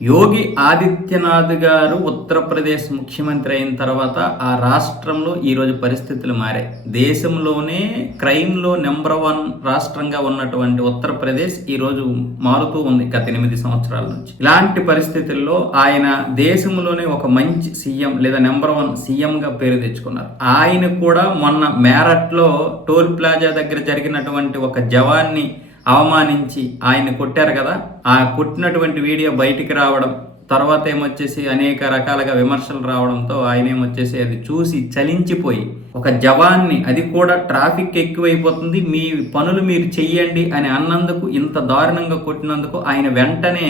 యోగి ఆదిత్యనాథ్ గారు ఉత్తరప్రదేశ్ ముఖ్యమంత్రి అయిన తర్వాత ఆ రాష్ట్రంలో ఈరోజు పరిస్థితులు మారాయి. దేశంలోనే క్రైమ్లో నెంబర్ వన్ రాష్ట్రంగా ఉన్నటువంటి ఉత్తరప్రదేశ్ ఈరోజు మారుతూ ఉంది గత ఎనిమిది సంవత్సరాల నుంచి. ఇలాంటి పరిస్థితుల్లో ఆయన దేశంలోనే ఒక మంచి సీఎం లేదా నెంబర్ వన్ సీఎంగా పేరు తెచ్చుకున్నారు. ఆయన కూడా మొన్న మేరట్లో టోల్ ప్లాజా దగ్గర జరిగినటువంటి ఒక జవాన్ని అవమానించి ఆయన కొట్టారు కదా ఆ కొట్టినటువంటి వీడియో బయటికి రావడం తర్వాత ఏమొచ్చేసి అనేక రకాలుగా విమర్శలు రావడంతో ఆయన ఏమొచ్చేసి అది చూసి చలించిపోయి ఒక జవాన్ని అది కూడా ట్రాఫిక్ ఎక్కువైపోతుంది మీ పనులు మీరు చెయ్యండి అని అన్నందుకు ఇంత దారుణంగా కొట్టినందుకు ఆయన వెంటనే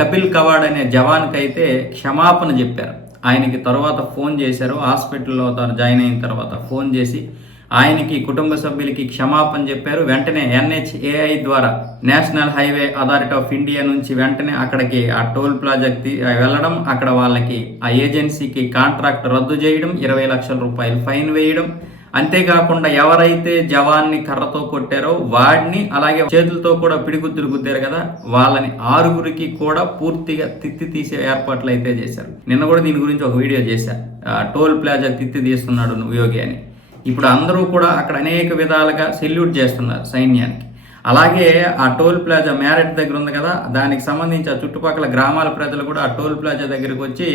కపిల్ కవాడ్ అనే జవాన్కి అయితే క్షమాపణ చెప్పారు. ఆయనకి తర్వాత ఫోన్ చేశారు హాస్పిటల్లో తను జాయిన్ అయిన తర్వాత ఫోన్ చేసి ఆయనకి కుటుంబ సభ్యులకి క్షమాపణ చెప్పారు. వెంటనే ఎన్హెచ్ఏఐ ద్వారా national highway authority of India నుంచి వెంటనే అక్కడికి ఆ టోల్ ప్రాజెక్ట్ వెళ్ళడం అక్కడ వాళ్ళకి ఆ ఏజెన్సీకి కాంట్రాక్ట్ రద్దు చేయడం ఇరవై లక్షల రూపాయలు ఫైన్ వేయడం. అంతేకాకుండా ఎవరైతే జవాన్ని కర్రతో కొట్టారో వాడిని అలాగే చేతులతో కూడా పిడిగుద్దులు గుద్దారు కదా వాళ్ళని ఆరుగురికి కూడా పూర్తిగా తిత్తి తీసే ఏర్పాట్లు అయితే చేశారు. నిన్న కూడా దీని గురించి ఒక వీడియో చేశారు టోల్ ప్లాజా తిత్తి తీస్తున్నాడు నువ్వు యోగి అని. ఇప్పుడు అందరూ కూడా అక్కడ అనేక విధాలుగా సెల్యూట్ చేస్తున్నారు సైన్యానికి. అలాగే ఆ టోల్ ప్లాజా మ్యారెట్ దగ్గర ఉంది కదా దానికి సంబంధించి ఆ చుట్టుపక్కల గ్రామాల ప్రజలు కూడా ఆ టోల్ ప్లాజా దగ్గరికి వచ్చి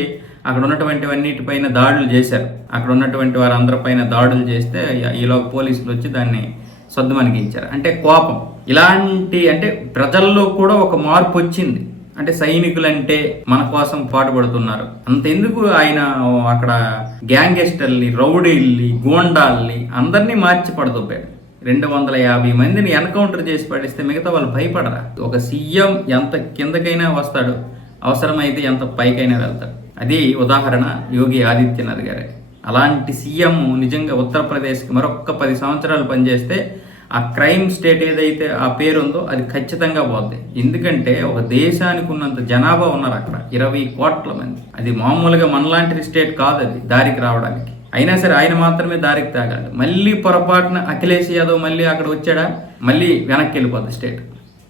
అక్కడ ఉన్నటువంటివన్నిటిపైన దాడులు చేశారు. అక్కడ ఉన్నటువంటి వారందరిపైన దాడులు చేస్తే ఈలో పోలీసులు వచ్చి దాన్ని సద్దుమణిగించారు అంటే కోపం. ఇలాంటి అంటే ప్రజల్లో కూడా ఒక మార్పు వచ్చింది. అంటే సైనికులంటే మన కోసం పాటుపడుతున్నారు. అంతెందుకు ఆయన అక్కడ గ్యాంగెస్టర్ని రౌడీల్ని గోండాల్ని అందరినీ మార్చి పడదొబ్బాడు. రెండు వందల యాభై మందిని ఎన్కౌంటర్ చేసి పడిస్తే మిగతా వాళ్ళు భయపడరా? ఒక సీఎం ఎంత కిందకైనా వస్తాడు. అవసరమైతే ఎంత పైకైనా వెళ్తాడు. అది ఉదాహరణ యోగి ఆదిత్యనాథ్ గారే. అలాంటి సీఎం నిజంగా ఉత్తరప్రదేశ్కి మరొక్క పది సంవత్సరాలు పనిచేస్తే ఆ క్రైమ్ స్టేట్ ఏదైతే ఆ పేరు ఉందో అది ఖచ్చితంగా పోద్ది. ఎందుకంటే ఒక దేశానికి ఉన్నంత జనాభా ఉన్నారు అక్కడ. ఇరవై కోట్ల మంది. అది మామూలుగా మనలాంటి స్టేట్ కాదు అది దారికి రావడానికి. అయినా సరే ఆయన మాత్రమే దారికి తాగాడు మళ్ళీ పొరపాటున అఖిలేష్ యాదవ్ మళ్ళీ అక్కడ వచ్చాడా? మళ్ళీ వెనక్కి వెళ్ళిపోద్ది స్టేట్.